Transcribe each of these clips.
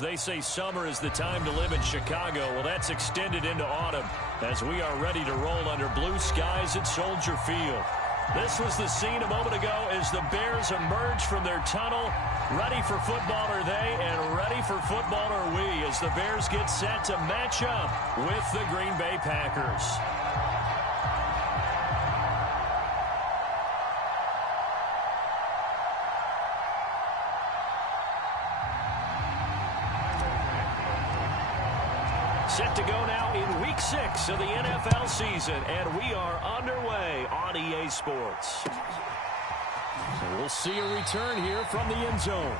They say summer is the time to live in Chicago. Well, that's extended into autumn as we are ready to roll under blue skies at Soldier Field. This was the scene a moment ago as the Bears emerged from their tunnel. Ready for football are they, and ready for football are we as the Bears get set to match up with the Green Bay Packers. Set to go now in Week 6 of the NFL season, and we are underway on EA Sports. So we'll see a return here from the end zone.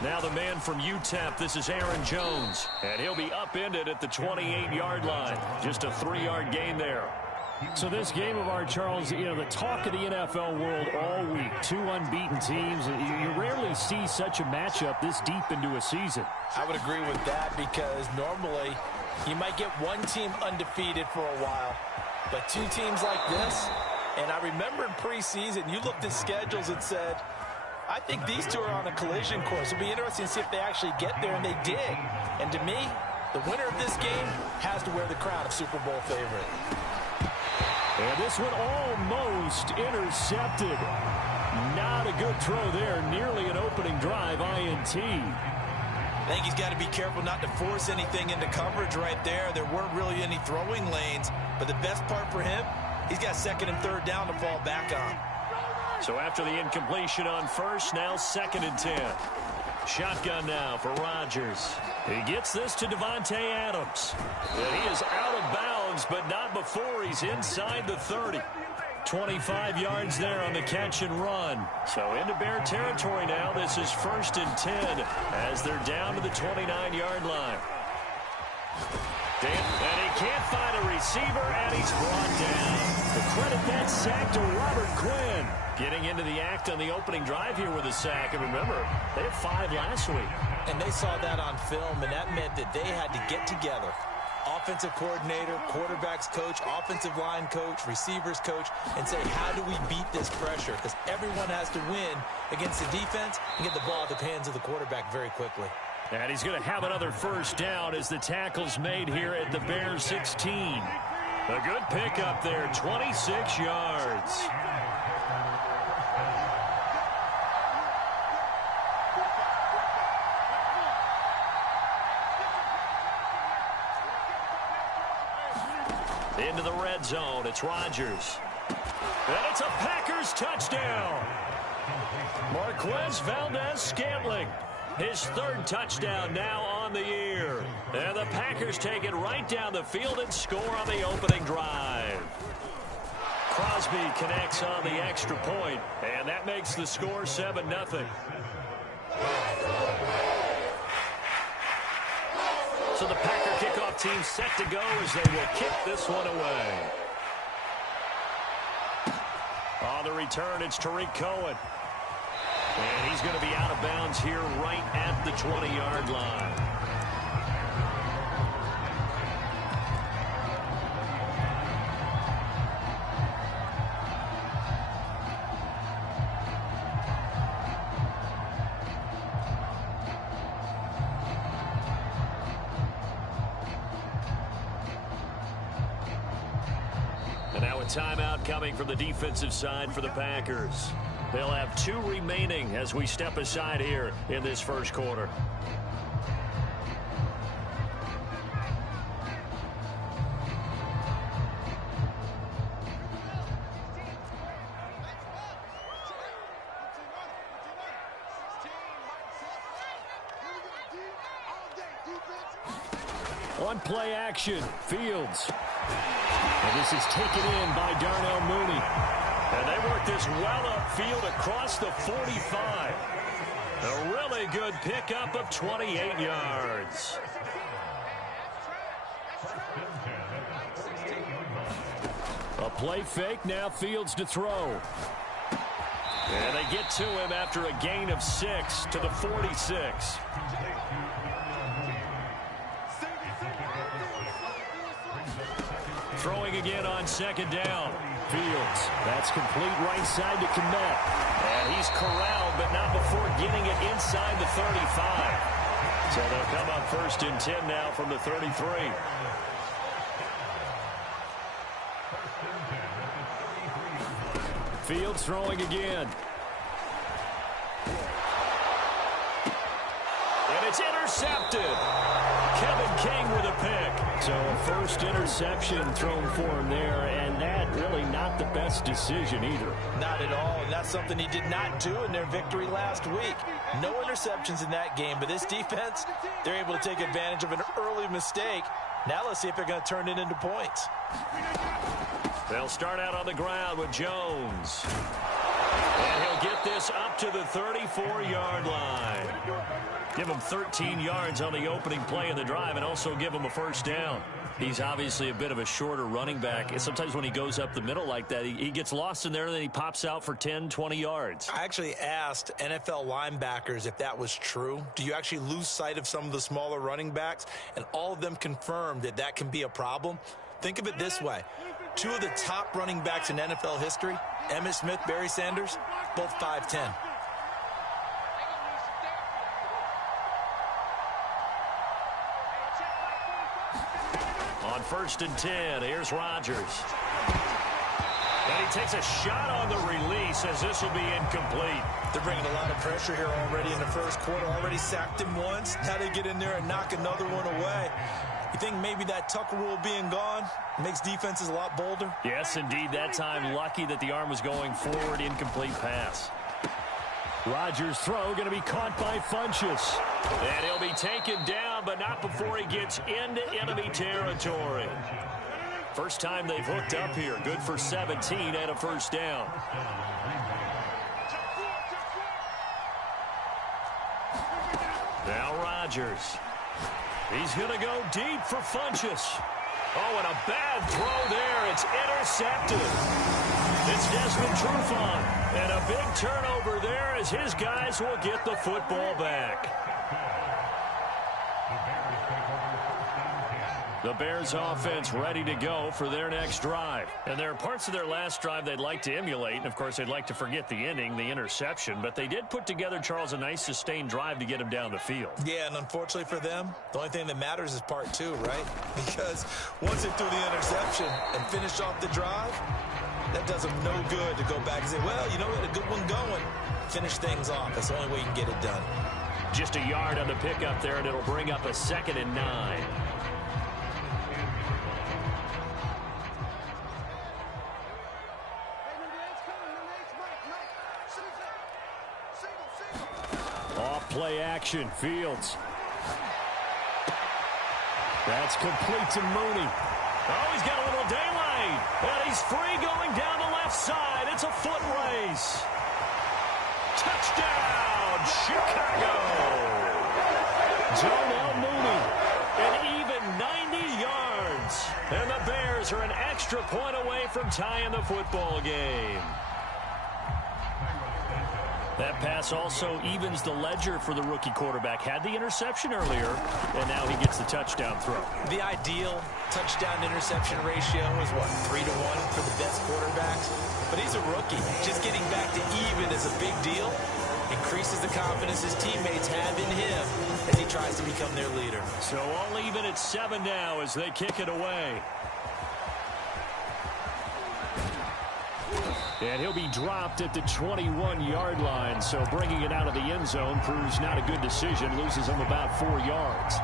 Now the man from UTEP, this is Aaron Jones, and he'll be upended at the 28-yard line. Just a 3-yard gain there. So this game of ours, Charles, you know, the talk of the NFL world all week. Two unbeaten teams. You rarely see such a matchup this deep into a season. I would agree with that because normally you might get one team undefeated for a while, but two teams like this, and I remember in preseason you looked at schedules and said, I think these two are on a collision course. It'll be interesting to see if they actually get there, and they did. And to me, the winner of this game has to wear the crown of Super Bowl favorite. And this one almost intercepted. Not a good throw there. Nearly an opening drive INT. I think he's got to be careful not to force anything into coverage right there. There weren't really any throwing lanes. But the best part for him, he's got second and third down to fall back on. So after the incompletion on first, now 2nd and 10. Shotgun now for Rodgers. He gets this to Davante Adams. And he is out of bounds, but not before he's inside the 30. 25 yards there on the catch and run. So into Bear territory now. This is 1st and 10 as they're down to the 29-yard line. And he can't find a receiver, and he's brought down. The credit that sack to Robert Quinn. Getting into the act on the opening drive here with a sack. And remember, they had 5 last week. And they saw that on film, and that meant that they had to get together. Offensive coordinator, quarterbacks coach, offensive line coach, receivers coach, and say, how do we beat this pressure? Because everyone has to win against the defense and get the ball at the hands of the quarterback very quickly. And he's going to have another first down as the tackle's made here at the Bears 16. A good pickup there, 26 yards. Into the red zone, it's Rodgers. And it's a Packers touchdown. Marquez Valdez-Scantling. His 3rd touchdown now on the year. And the Packers take it right down the field and score on the opening drive. Crosby connects on the extra point, and that makes the score 7-0. So the Packer kickoff team set to go as they will kick this one away. On the return, it's Tariq Cohen. And he's going to be out of bounds here right at the 20-yard line. And now a timeout coming from the defensive side for the Packers. They'll have 2 remaining as we step aside here in this first quarter. On play action, Fields. And this is taken in by Darnell Mooney. And they work this well upfield across the 45. A really good pickup of 28 yards. A play fake, now Fields to throw. And they get to him after a gain of 6 to the 46. Throwing again on second down. Fields. That's complete right side to Kmet. And he's corralled, but not before getting it inside the 35. So they'll come up 1st and 10 now from the 33. Fields throwing again. And it's intercepted. Kevin King with a pick. So a first interception thrown for him there, and that really not the best decision either. Not at all, and that's something he did not do in their victory last week. No interceptions in that game, but this defense, they're able to take advantage of an early mistake. Now let's see if they're going to turn it into points. They'll start out on the ground with Jones. And he'll get this up to the 34-yard line. Give him 13 yards on the opening play of the drive and also give him a first down. He's obviously a bit of a shorter running back. And sometimes when he goes up the middle like that, he gets lost in there and then he pops out for 10, 20 yards. I actually asked NFL linebackers if that was true. Do you actually lose sight of some of the smaller running backs? And all of them confirmed that that can be a problem. Think of it this way. 2 of the top running backs in NFL history, Emmitt Smith, Barry Sanders, both 5'10". On 1st and 10, here's Rodgers. And he takes a shot on the release as this will be incomplete. They're bringing a lot of pressure here already in the first quarter. Already sacked him once. Now they get in there and knock another one away. You think maybe that Tucker rule being gone makes defenses a lot bolder? Yes, indeed. That time, lucky that the arm was going forward. Incomplete pass. Rodgers' throw going to be caught by Funchess. And he'll be taken down, but not before he gets into enemy territory. First time they've hooked up here. Good for 17 and a first down. Now Rodgers. He's going to go deep for Funchess. Oh, and a bad throw there. It's intercepted. It's Desmond Trufant. And a big turnover there as his guys will get the football back. The Bears offense ready to go for their next drive. And there are parts of their last drive they'd like to emulate. And, of course, they'd like to forget the ending, the interception. But they did put together, Charles, a nice sustained drive to get him down the field. Yeah, and unfortunately for them, the only thing that matters is part 2, right? Because once they threw the interception and finished off the drive, that does them no good to go back and say, well, you know, we had a good one going. Finish things off. That's the only way you can get it done. Just a yard on the pickup there, and it'll bring up a 2nd and 9. Play action, Fields. That's complete to Mooney. Oh, he's got a little daylight. And he's free going down the left side. It's a foot race. Touchdown, Chicago. Darnell Mooney, an even 90 yards. And the Bears are an extra point away from tying the football game. That pass also evens the ledger for the rookie quarterback. Had the interception earlier, and now he gets the touchdown throw. The ideal touchdown-interception ratio is, what, 3-to-1 for the best quarterbacks? But he's a rookie. Just getting back to even is a big deal. Increases the confidence his teammates have in him as he tries to become their leader. So all even at 7 now as they kick it away. And he'll be dropped at the 21-yard line, so bringing it out of the end zone proves not a good decision. Loses him about 4 yards.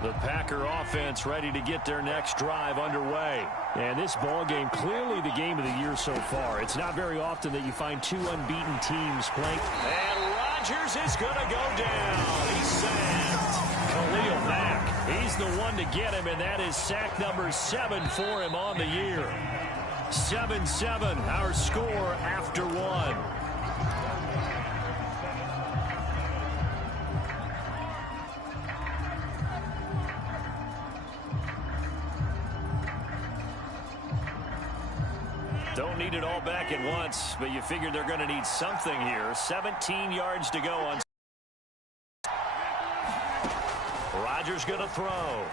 The The Packer offense ready to get their next drive underway. And this ball game, clearly the game of the year so far. It's not very often that you find two unbeaten teams playing. And Rodgers is going to go down. He's sacked. Khalil Mack, he's the one to get him, and that is sack number 7 for him on the year. 7-7, our score after one. Don't need it all back at once, but you figure they're going to need something here. 17 yards to go on. Rodgers going to throw.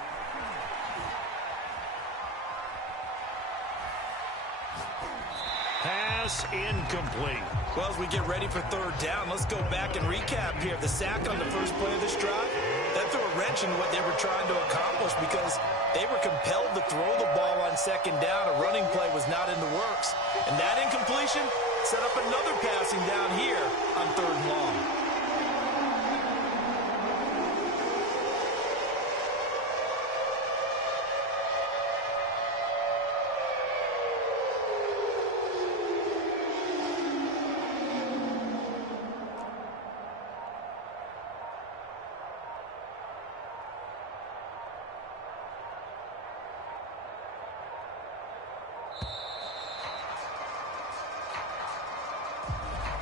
Pass incomplete. Well, as we get ready for third down, let's go back and recap here. The sack on the first play of this drive, that threw a wrench in what they were trying to accomplish because they were compelled to throw the ball on second down. A running play was not in the works. And that incompletion set up another passing down here on third and long.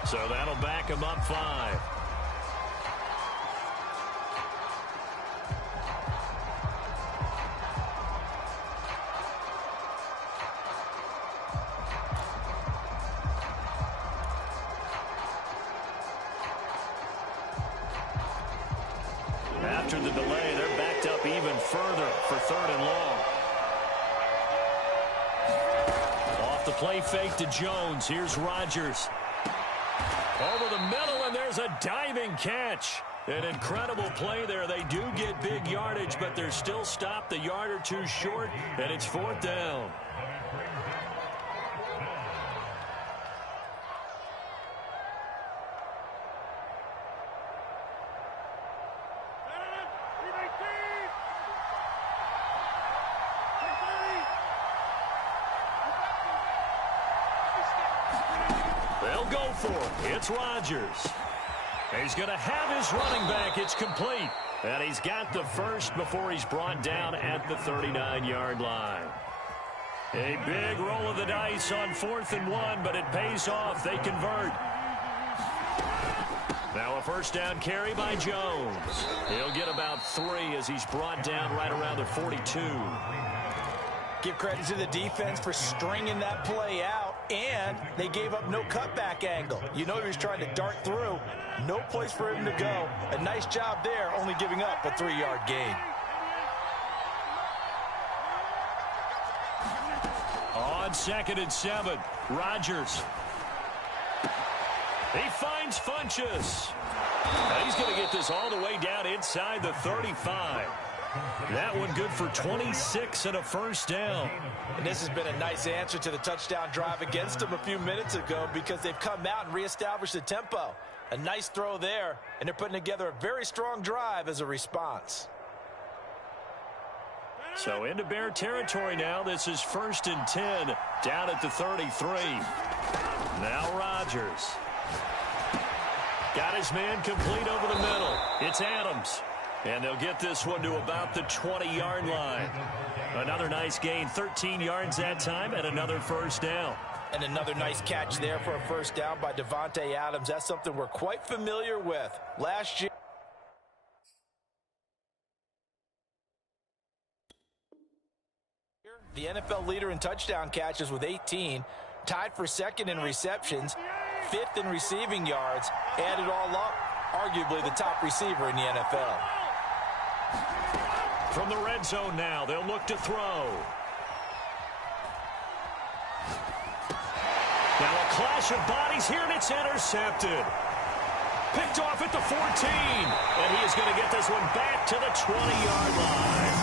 So that'll back him up 5. After the delay, they're backed up even further for third and long. Off the play fake to Jones. Here's Rodgers. Over the middle, and there's a diving catch. An incredible play there. They do get big yardage, but they're still stopped a yard or two short, and it's fourth down. They'll go for it. It's Rodgers. He's going to have his running back. It's complete. And he's got the first before he's brought down at the 39-yard line. A big roll of the dice on 4th and 1, but it pays off. They convert. Now a first down carry by Jones. He'll get about 3 as he's brought down right around the 42. Give credit to the defense for stringing that play out, and they gave up no cutback angle. You know he was trying to dart through. No place for him to go. A nice job there, only giving up a 3-yard gain. On 2nd and 7, Rodgers. He finds Funchess. Now he's going to get this all the way down inside the 35. That one good for 26 and a first down. And this has been a nice answer to the touchdown drive against them a few minutes ago because they've come out and reestablished the tempo. A nice throw there, and they're putting together a very strong drive as a response. So into Bear territory now. This is 1st and 10 down at the 33. Now Rodgers. Got his man complete over the middle. It's Adams. And they'll get this one to about the 20-yard line. Another nice gain, 13 yards that time, and another first down. And another nice catch there for a first down by Davante Adams. That's something we're quite familiar with. Last year, the NFL leader in touchdown catches with 18, tied for 2nd in receptions, 5th in receiving yards, added all up, arguably the top receiver in the NFL. From the red zone now, they'll look to throw. Now a clash of bodies here, and it's intercepted. Picked off at the 14, and he is going to get this one back to the 20-yard line.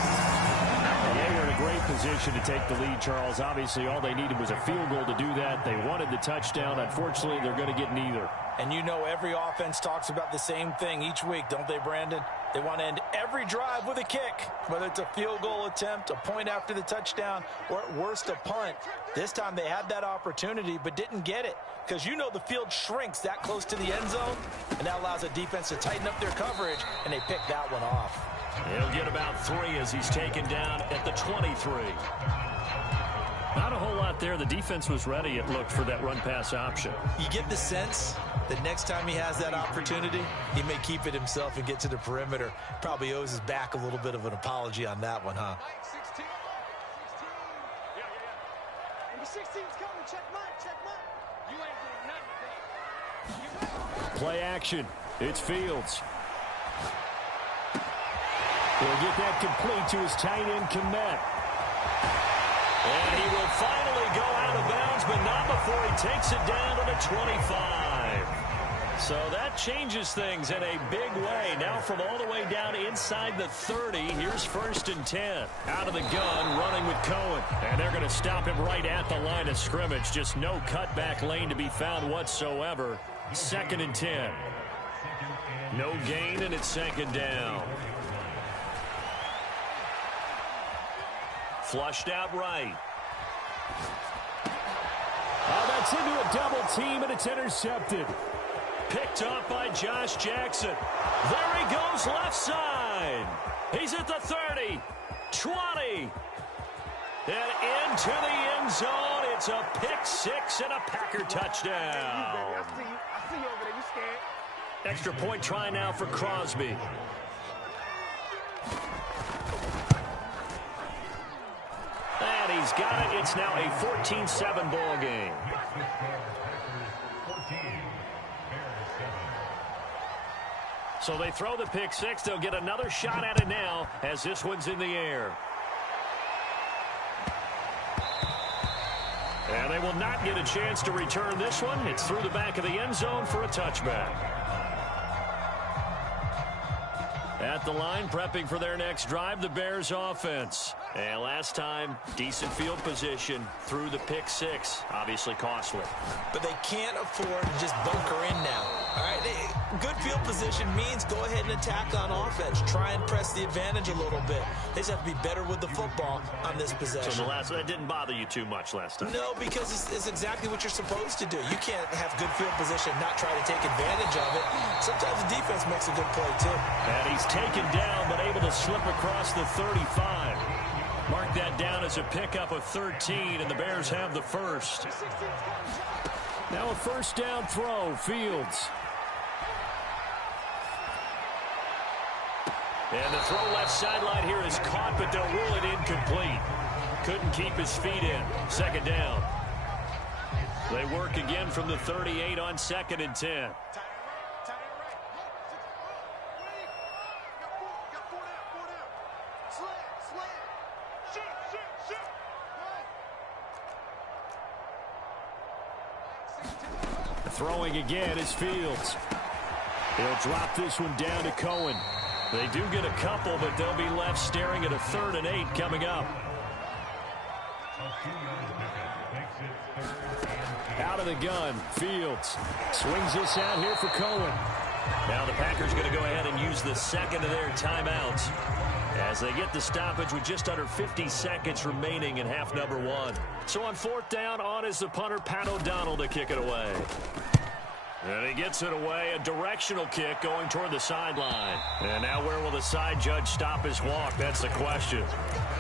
They were in a great position to take the lead, Charles. Obviously, all they needed was a field goal to do that. They wanted the touchdown. Unfortunately, they're going to get neither. And you know every offense talks about the same thing each week, don't they, Brandon? They want to end every drive with a kick, whether it's a field goal attempt, a point after the touchdown, or at worst a punt. This time they had that opportunity but didn't get it because you know the field shrinks that close to the end zone, and that allows a defense to tighten up their coverage, and they pick that one off. He'll get about 3 as he's taken down at the 23. Not a whole lot there. The defense was ready, it looked, for that run-pass option. You get the sense that next time he has that opportunity, he may keep it himself and get to the perimeter. Probably owes his back a little bit of an apology on that one, huh? 16. Number 16's coming. Check mine. You ain't doing nothing. Play action. It's Fields. He'll get that complete to his tight end, Kmet. And he will finally go out of bounds, but not before he takes it down to the 25. So that changes things in a big way. Now from all the way down inside the 30, here's 1st and 10. Out of the gun, running with Cohen. And they're going to stop him right at the line of scrimmage. Just no cutback lane to be found whatsoever. 2nd and 10. No gain, and it's 2nd down. Flushed out right. Oh, that's into a double team, and it's intercepted. Picked up by Josh Jackson. There he goes left side. He's at the 30, 20. And into the end zone. It's a pick 6 and a Packer touchdown. I see you over there. You scared? Extra point try now for Crosby. And he's got it. It's now a 14-7 ball game. So they throw the pick 6. They'll get another shot at it now as this one's in the air. And they will not get a chance to return this one. It's through the back of the end zone for a touchback. At the line, prepping for their next drive, the Bears offense. And last time, decent field position through the pick 6. Obviously costly. But they can't afford to just bunker in now. All right, good field position means go ahead and attack on offense. Try and press the advantage a little bit. They just have to be better with the football on this possession. So that didn't bother you too much last time? No, because it's exactly what you're supposed to do. You can't have good field position and not try to take advantage of it. Sometimes the defense makes a good play, too. And he's taken down, but able to slip across the 35. Mark that down as a pickup of 13, and the Bears have the first. Now a 1st down throw, Fields. And the throw left sideline here is caught, but they'll rule it incomplete. Couldn't keep his feet in. 2nd down. They work again from the 38 on 2nd and 10. Throwing again is Fields. He'll drop this one down to Cohen. They do get a couple, but they'll be left staring at a 3rd and 8 coming up. Out of the gun, Fields swings this out here for Cohen. Now the Packers going to go ahead and use the 2nd of their timeouts as they get the stoppage with just under 50 seconds remaining in half number 1. So on 4th down, on is the punter, Pat O'Donnell, to kick it away. And he gets it away, a directional kick going toward the sideline. And now where will the side judge stop his walk? That's the question.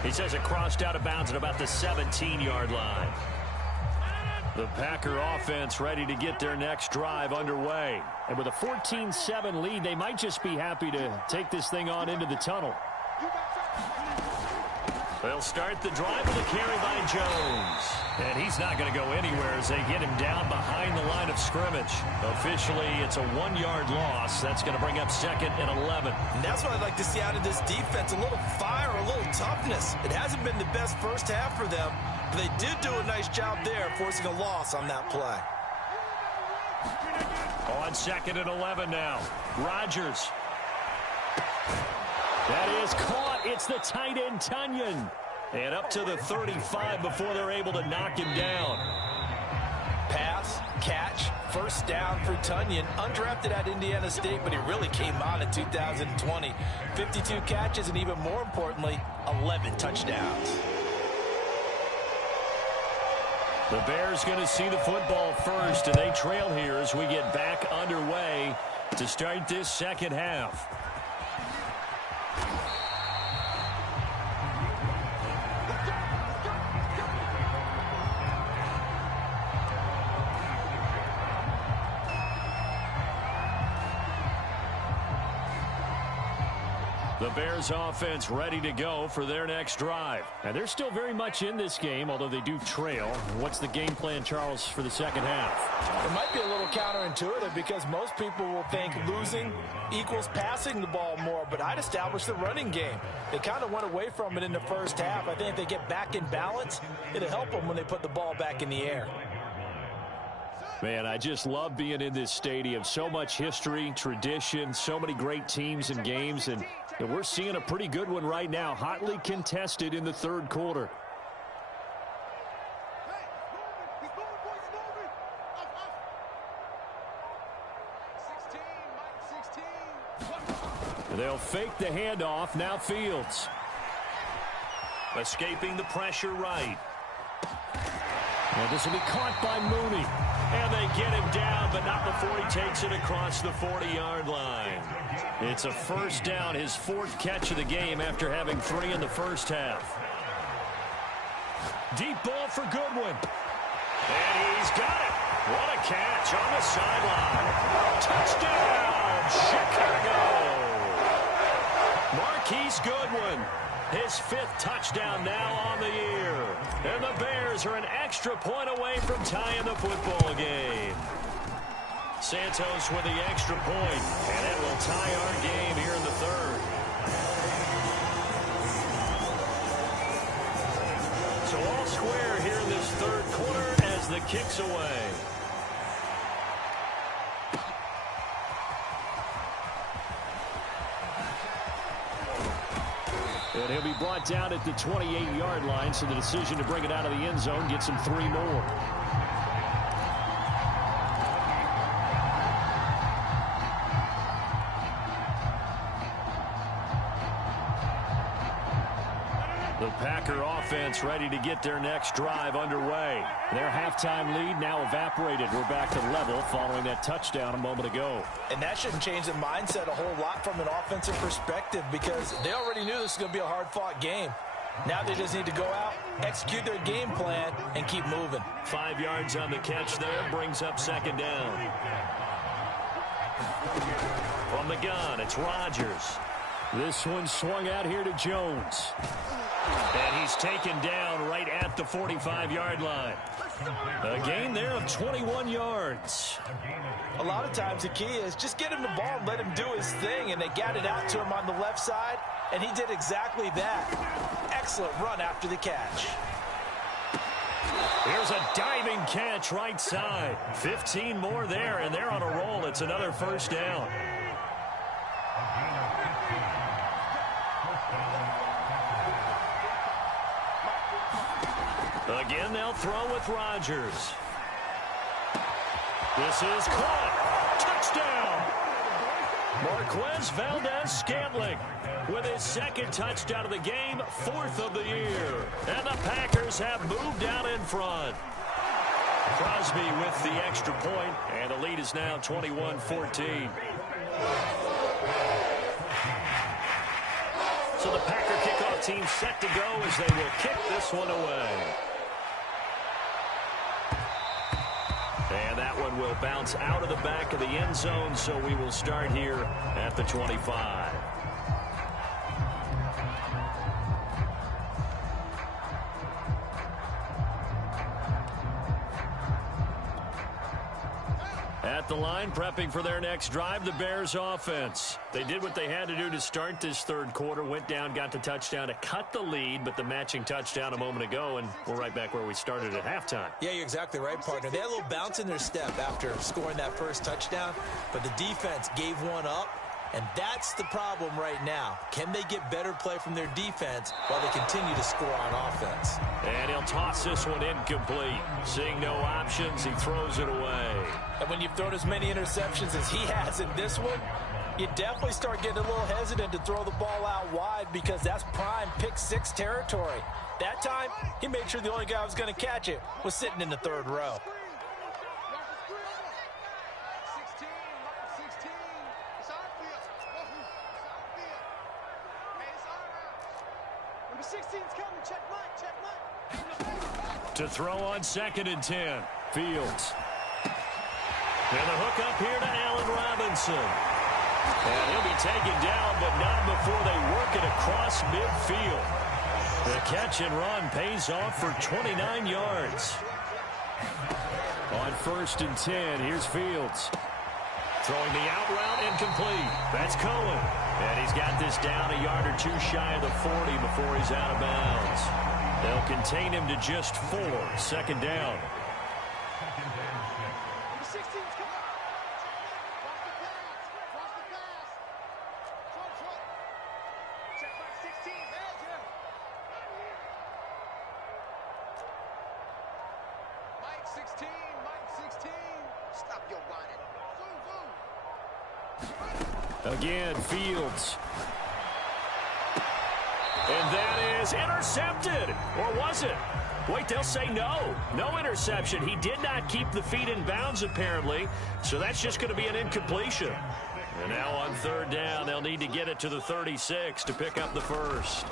He says it crossed out of bounds at about the 17-yard line. The Packer offense ready to get their next drive underway. And with a 14-7 lead, they might just be happy to take this thing on into the tunnel. They'll start the drive with a carry by Jones. And he's not going to go anywhere as they get him down behind the line of scrimmage. Officially, it's a 1-yard loss. That's going to bring up 2nd and 11. And that's what I'd like to see out of this defense. A little fire, a little toughness. It hasn't been the best first half for them, but they did do a nice job there, forcing a loss on that play. On 2nd and 11 now. Rodgers. That is caught. It's the tight end, Tunyon. And up to the 35 before they're able to knock him down. Pass, catch, first down for Tonyan. Undrafted at Indiana State, but he really came on in 2020. 52 catches, and even more importantly, 11 touchdowns. The Bears going to see the football first, and they trail here as we get back underway to start this second half. The Bears offense ready to go for their next drive. And they're still very much in this game, although they do trail. What's the game plan, Charles, for the second half? It might be a little counterintuitive because most people will think losing equals passing the ball more, but I'd establish the running game. They kind of went away from it in the first half. I think if they get back in balance, it'll help them when they put the ball back in the air. Man, I just love being in this stadium. So much history, tradition, so many great teams and games, and we're seeing a pretty good one right now, hotly contested in the third quarter. They'll fake the handoff. Now Fields. Escaping the pressure right. And this will be caught by Mooney. And they get him down, but not before he takes it across the 40-yard line. It's a first down, his fourth catch of the game after having 3 in the first half. Deep ball for Goodwin. And he's got it. What a catch on the sideline. Touchdown, Chicago. Marquise Goodwin, his 5th touchdown now on the year. And the Bears are an extra point away from tying the football game. Santos with the extra point, and it will tie our game here in the third. So all square here in this third quarter as the kick's away. And he'll be brought down at the 28-yard line, so the decision to bring it out of the end zone gets him 3 more. The Packer offense ready to get their next drive underway. Their halftime lead now evaporated. We're back to level following that touchdown a moment ago. And that shouldn't change the mindset a whole lot from an offensive perspective because they already knew this was going to be a hard-fought game. Now they just need to go out, execute their game plan, and keep moving. 5 yards on the catch there brings up second down. From the gun, it's Rodgers. This one swung out here to Jones. And he's taken down right at the 45-yard line. A gain there of 21 yards. A lot of times the key is just get him the ball and let him do his thing, and they got it out to him on the left side, and he did exactly that. Excellent run after the catch. Here's a diving catch right side. 15 more there, and they're on a roll. It's another first down. Again, they'll throw with Rodgers. This is caught. Touchdown. Marquez Valdez-Scantling with his 2nd touchdown of the game, 4th of the year. And the Packers have moved out in front. Crosby with the extra point, and the lead is now 21-14. So the Packer kickoff team set to go as they will kick this one away. And that one will bounce out of the back of the end zone, so we will start here at the 25. At the line, prepping for their next drive, the Bears offense. They did what they had to do to start this third quarter, went down, got the touchdown to cut the lead, but the matching touchdown a moment ago, and we're right back where we started at halftime. Yeah, you're exactly right, partner. They had a little bounce in their step after scoring that first touchdown, but the defense gave one up, And that's the problem right now. Can they get better play from their defense while they continue to score on offense? And he'll toss this one incomplete. Seeing no options, he throws it away. And when you've thrown as many interceptions as he has in this one, you definitely start getting a little hesitant to throw the ball out wide because that's prime pick six territory. That time, he made sure the only guy who was going to catch it was sitting in the third row. 16, Martin 16. It's our field. It's our field. Number 16's coming. Check Mike. Check Mike. To throw on 2nd and 10. Fields. And the hook up here to Allen Robinson. And he'll be taken down, but not before they work it across midfield. The catch and run pays off for 29 yards. On 1st and 10, here's Fields. Throwing the out route incomplete. That's Cohen. And he's got this down a yard or two shy of the 40 before he's out of bounds. They'll contain him to just 4. 2nd down. Number 16's coming. Cross the pass. Throw. Check Mike 16. Mike 16. Mike 16. Stop your whining. Again, Fields. And that is intercepted. Or was it? Wait, they'll say no. No interception. He did not keep the feet in bounds, apparently. So that's just going to be an incompletion. And now on 3rd down, they'll need to get it to the 36 to pick up the first.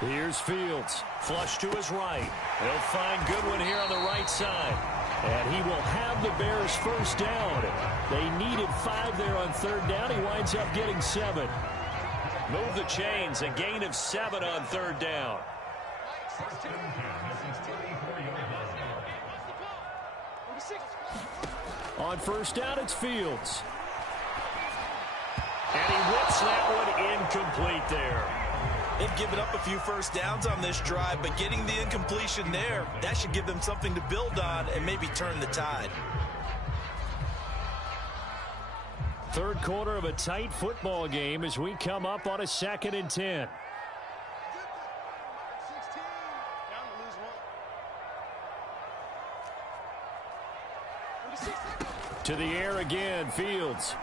Here's Fields. Flush to his right. They'll find Goodwin here on the right side. And he will have the Bears first down. They needed 5 there on 3rd down. He winds up getting 7. Move the chains. A gain of 7 on 3rd down. On 1st down, it's Fields. And he whips that one incomplete there. They've given up a few first downs on this drive, but getting the incompletion there, that should give them something to build on and maybe turn the tide. 3rd quarter of a tight football game as we come up on a 2nd and 10. To the air again, Fields.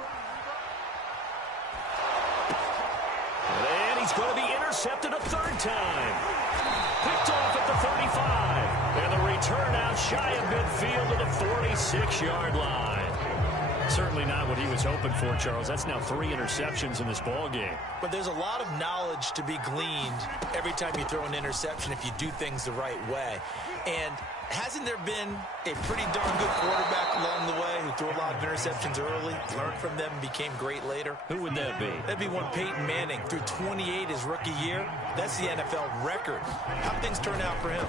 And he's going to be intercepted a 3rd time. Picked off at the 35. And the return out shy of midfield to the 46-yard line. Certainly not what he was hoping for, Charles. That's now 3 interceptions in this ball game. But there's a lot of knowledge to be gleaned every time you throw an interception if you do things the right way. And hasn't there been a pretty darn good quarterback along the way who threw a lot of interceptions early, learned from them, and became great later? Who would that be? That'd be one Peyton Manning. Threw 28 his rookie year. That's the NFL record. How'd things turn out for him?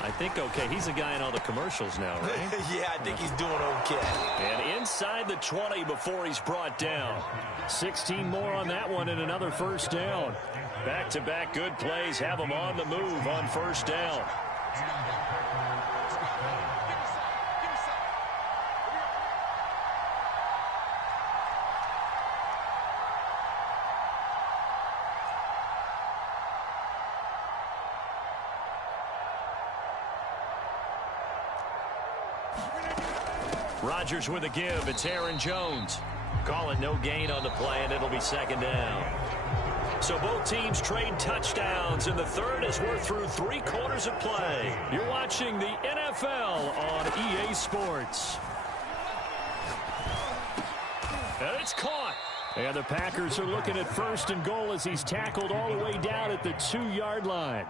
I think okay. He's a guy in all the commercials now, right? Yeah, I think he's doing okay. And inside the 20 before he's brought down. 16 more on that one and another first down. Back-to-back good plays have him on the move on 1st down. Rodgers with a give. It's Aaron Jones. Call it no gain on the play, and it'll be 2nd down. So both teams trade touchdowns in the 3rd as we're through 3 quarters of play. You're watching the NFL on EA Sports. And it's caught. And the Packers are looking at 1st and goal as he's tackled all the way down at the 2-yard line.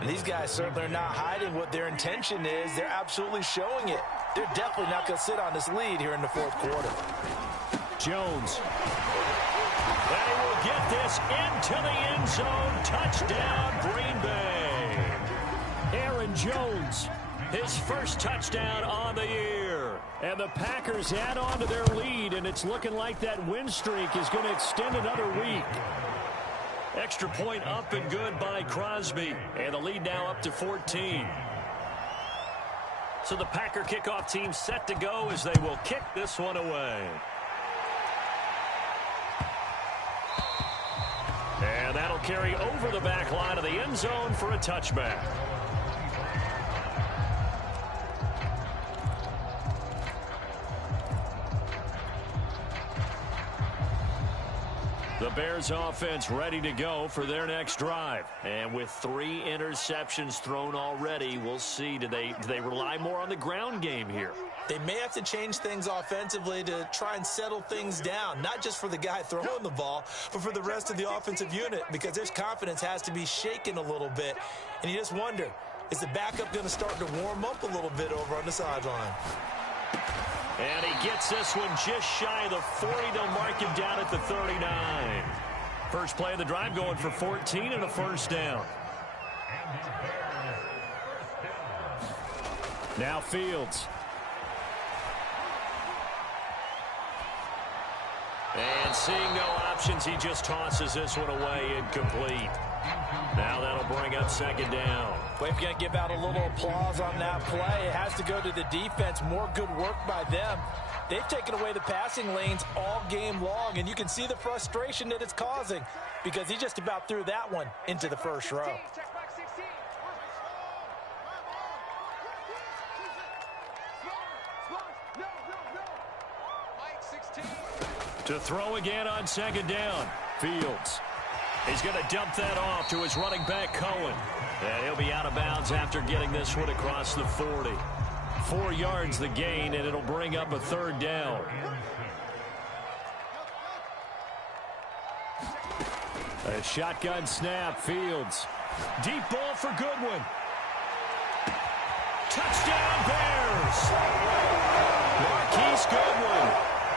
And these guys certainly are not hiding what their intention is. They're absolutely showing it. They're definitely not going to sit on this lead here in the 4th quarter. Jones. And he will get this into the end zone. Touchdown, Green Bay. Aaron Jones, his first touchdown on the year. And the Packers add on to their lead, and it's looking like that win streak is going to extend another week. Extra point up and good by Crosby. And the lead now up to 14. So the Packer kickoff team set to go as they will kick this one away. And that'll carry over the back line of the end zone for a touchback. The Bears offense ready to go for their next drive. And with 3 interceptions thrown already, we'll see. Do they rely more on the ground game here? They may have to change things offensively to try and settle things down, not just for the guy throwing the ball, but for the rest of the offensive unit, because their confidence has to be shaken a little bit. And you just wonder, is the backup going to start to warm up a little bit over on the sideline? And he gets this one just shy of the 40. They'll mark him down at the 39. First play of the drive going for 14 and a first down. Now Fields. And seeing no options, he just tosses this one away, incomplete. Now that'll bring up second down. Well, if you're going to give out a little applause on that play, it has to go to the defense. More good work by them. They've taken away the passing lanes all game long, and you can see the frustration that it's causing because he just about threw that one into the first row. To throw again on second down. Fields. He's going to dump that off to his running back, Cohen. And he'll be out of bounds after getting this one across the 40. 4 yards the gain, and it'll bring up a third down. A shotgun snap, Fields. Deep ball for Goodwin. Touchdown, Bears! Marquise Goodwin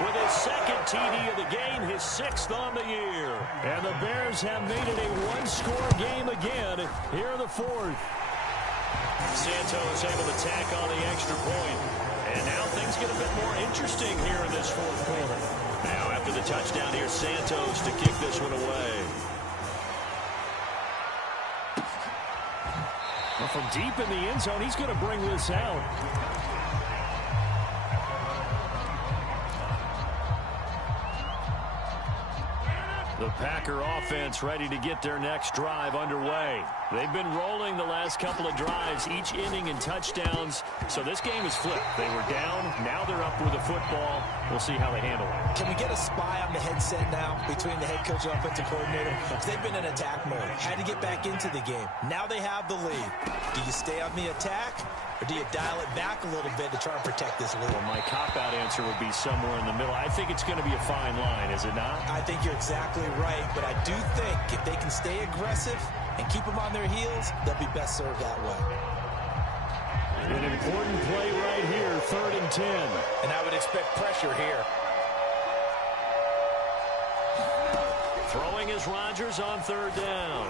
with his second TD of the game, his 6th on the year. And the Bears have made it a one-score game again here in the 4th. Santos able to tack on the extra point. And now things get a bit more interesting here in this 4th quarter. Now after the touchdown, here's Santos to kick this one away. Well, from deep in the end zone, he's going to bring this out. The Packer offense ready to get their next drive underway. They've been rolling the last couple of drives, each inning in touchdowns. So this game is flipped. They were down. Now they're up with the football. We'll see how they handle it. Can we get a spy on the headset now between the head coach and offensive coordinator? Because they've been in attack mode. Had to get back into the game. Now they have the lead. Do you stay on the attack? Or do you dial it back a little bit to try and protect this lead? Well, my cop-out answer would be somewhere in the middle. I think it's going to be a fine line, is it not? I think you're exactly right, but I do think if they can stay aggressive and keep them on their heels, they'll be best served that way. An important play right here, 3rd and 10. And I would expect pressure here. Throwing is Rodgers on 3rd down.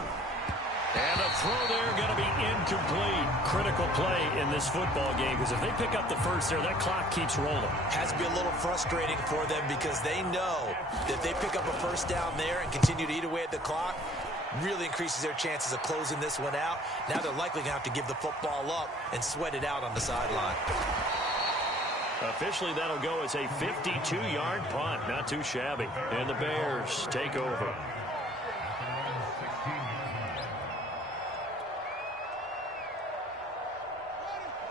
And a throw there going to be incomplete. Critical play in this football game because if they pick up the first there, that clock keeps rolling. Has to be a little frustrating for them because they know that if they pick up a first down there and continue to eat away at the clock, really increases their chances of closing this one out. Now they're likely going to have to give the football up and sweat it out on the sideline. Officially, that'll go as a 52-yard punt. Not too shabby. And the Bears take over.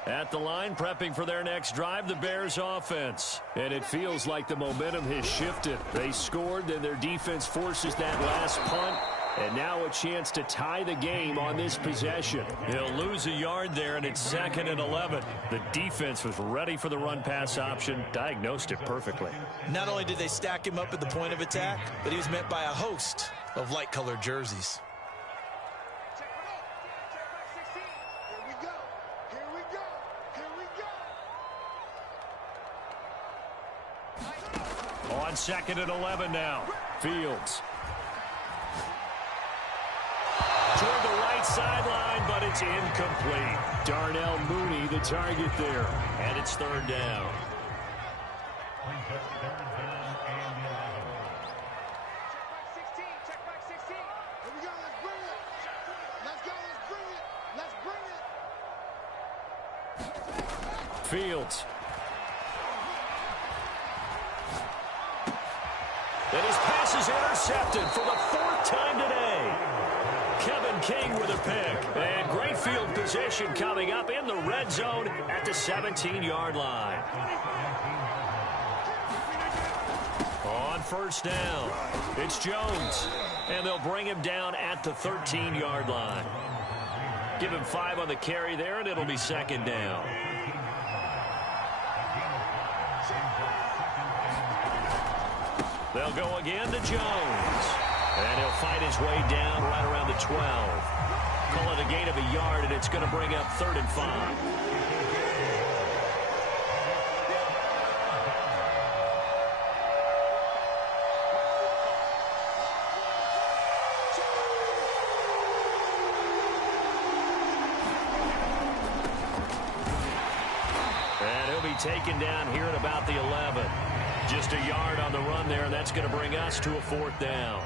At the line, prepping for their next drive, the Bears offense. And it feels like the momentum has shifted. They scored, then their defense forces that last punt. And now a chance to tie the game on this possession. He'll lose a yard there, and it's 2nd and 11. The defense was ready for the run-pass option, diagnosed it perfectly. Not only did they stack him up at the point of attack, but he was met by a host of light-colored jerseys. On 2nd and 11 now. Fields. Toward the right sideline, but it's incomplete. Darnell Mooney, the target there. And it's 3rd down. Check back 16. Here we go. Let's bring it. Let's go. Let's bring it. Fields. And his pass is intercepted for the 4th time today. Kevin King with a pick. And great field position coming up in the red zone at the 17-yard line. On first down, it's Jones. And they'll bring him down at the 13-yard line. Give him 5 on the carry there, and it'll be 2nd down. They'll go again to Jones. And he'll fight his way down right around the 12. Call it a gain of a yard, and it's going to bring up 3rd and 5. And he'll be taken down here at about the 11. Just a yard on the run there, and that's going to bring us to a 4th down.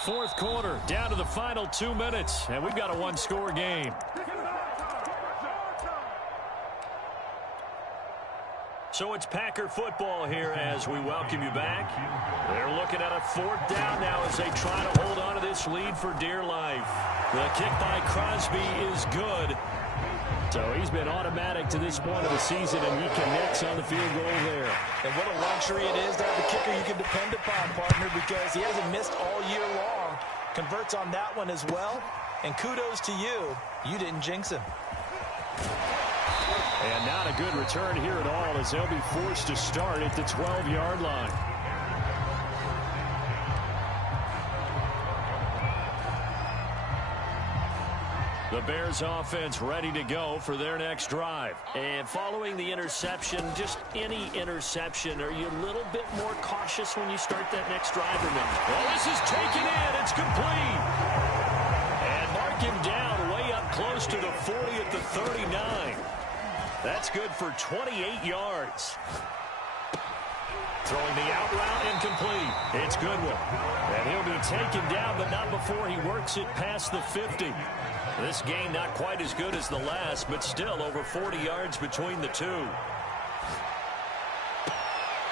Fourth quarter, down to the final 2 minutes, and we've got a one-score game. So it's Packer football here as we welcome you back. They're looking at a 4th down now as they try to hold on to this lead for dear life. The kick by Crosby is good. So he's been automatic to this point of the season, and he connects on the field goal there. And what a luxury it is to have a kicker you can depend upon, partner, because he hasn't missed all year long. Converts on that one as well. And kudos to you. You didn't jinx him. And not a good return here at all as they'll be forced to start at the 12-yard line. The Bears offense ready to go for their next drive. And following the interception, just any interception, are you a little bit more cautious when you start that next drive or no? Well, this is taken in. It's complete. And mark him down way up close to the 40 at the 39. That's good for 28 yards. Throwing the out route incomplete. It's Goodwin. And he'll be taken down, but not before he works it past the 50. This game not quite as good as the last, but still over 40 yards between the two.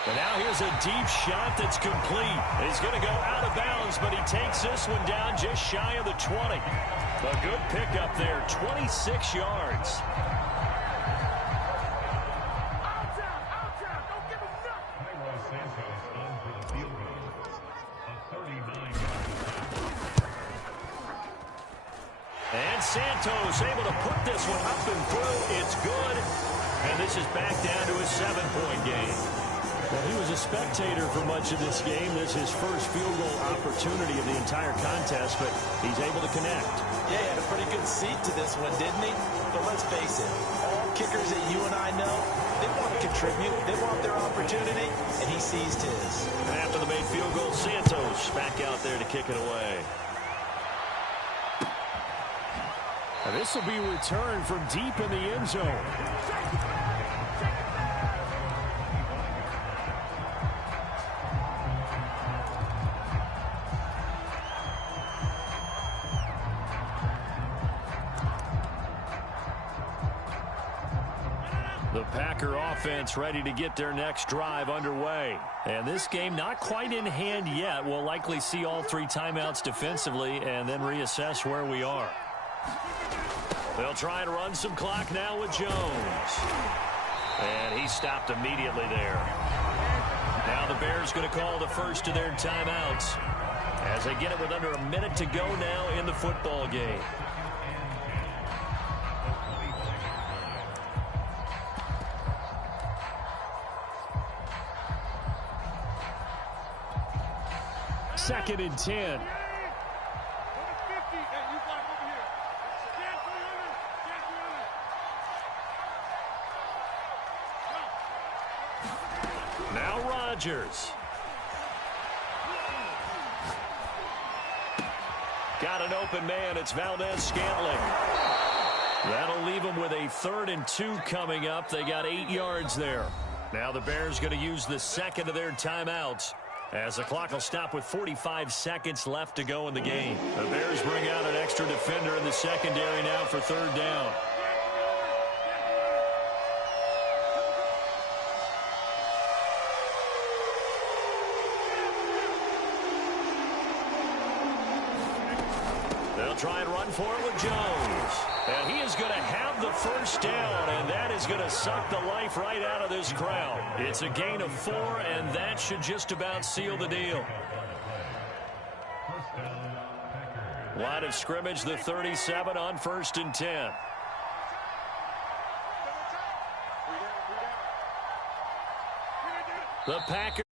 And now here's a deep shot that's complete. He's going to go out of bounds, but he takes this one down just shy of the 20. A good pickup there, 26 yards. And Santos able to put this one up and through. It's good. And this is back down to a 7-point game. Well, he was a spectator for much of this game. This is his first field goal opportunity of the entire contest, but he's able to connect. Yeah, he had a pretty good seat to this one, didn't he? But let's face it, all kickers that you and I know, they want to contribute. They want their opportunity, and he seized his. And after the made field goal, Santos back out there to kick it away. And this will be returned from deep in the end zone. The Packer offense ready to get their next drive underway. And this game not quite in hand yet. We'll likely see all 3 timeouts defensively and then reassess where we are. They'll try to run some clock now with Jones. And he stopped immediately there. Now the Bears going to call the first of their timeouts as they get it with under a minute to go now in the football game. Second and 10. Now Rodgers. Got an open man. It's Valdez Scantling. That'll leave them with a 3rd and 2 coming up. They got 8 yards there. Now the Bears going to use the second of their timeouts, as the clock will stop with 45 seconds left to go in the game. The Bears bring out an extra defender in the secondary now for 3rd down. They'll try and run for it with Jones. And he is going to have the 1st down, and that is going to suck the life right out of this crowd. It's a gain of 4, and that should just about seal the deal. Line of scrimmage, the 37 on 1st and 10. The Packers.